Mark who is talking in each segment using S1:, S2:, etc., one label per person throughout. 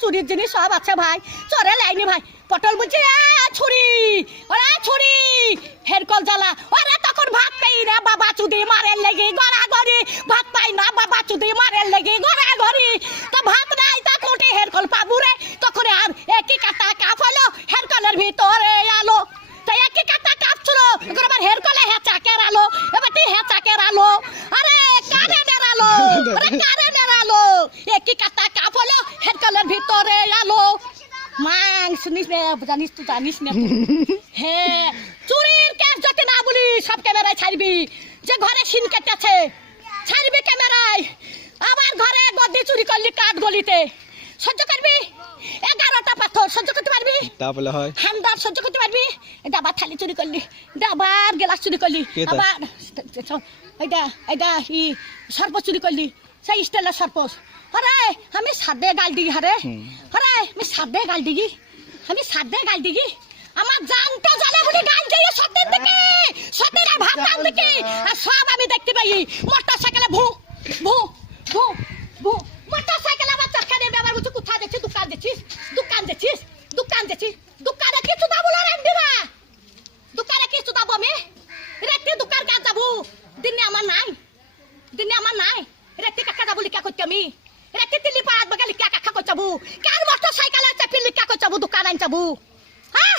S1: চুরির জিনিস সব আছে ভাই। চোরে লাইনি ভাই। পটল বুঝছি ছুরি, ওরা ছুরি হেরকল জ্বালা। ওরা তখন ভাত পাই না, বাবা চুদি মারের লেগে গড়া গড়ি ভাত পাই না, বাবা চুদি মারের লেগে গড়া গড়ি তো ভাত নাই তা কোটে হেরকল পাবু রে। তখন আর একই কাটা কাপ হলো হেরকলের ভিতরে আলো। তো একই কাটা কাপ ছিল এখন আবার হেরকলে হেঁচাকের আলো। এবার তুই হেঁচাকের আলো। আরে কারে নেরালো আরে কারে নেরালো একই কাটা কাপ হলো হেরকলের ভিতরে আলো মাং শুনিস না জানিস তুই জানিস না। হ্যাঁ চুরির কেস যদি না বলি সব ক্যামেরায় ছাড়বি যে ঘরে সিন কেটেছে ছাড়বি ক্যামেরায় আমার ঘরে গদি চুরি করলি কাঠ গলিতে সহ্য করবি এগারোটা পাথর সহ্য করতে পারবি
S2: তারপরে হয়
S1: হান্দার সহ্য করতে পারবি ডাবার থালি চুরি করলি ডাবার গ্লাস চুরি করলি? আবার এইটা এইটা ই সর্প চুরি করলি সেই স্টেলের সর্পস আরে আমি সাদে গাল দিগি হারে
S2: হুম।
S1: আরে আমি সাদে গাল দিগি আমি সাদে গাল দিগি আমার জানতে জানে বলে গাল দিয়ে সত্যের দিকে, সত্যের ভাত ডাল দিকে। আর সব আমি দেখতে পাই মোটর সাইকেলে ভু ভু ভু ভু। মোটর সাইকেল আবার চাকা দিয়ে ব্যবহার করছি কোথায় দেখছিস দোকান দেখছিস দোকান দেখছিস দোকান দেখছিস দোকানে কিছু দাবো না রান্দিরা দোকানে কিছু দাবো আমি। রাত্রি দোকান কাজ যাব দিনে আমার নাই। দিনে আমার নাই। রাত্রি কাকা যাব লিখা করতে আমি? রাত্রি তিল্লি পাড়াত বাগা লিখা কাকা করতে যাব কার ফির লিখা করতে যাব দোকান আন যাব হ্যাঁ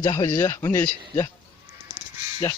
S2: যা হয়ে যা যা যা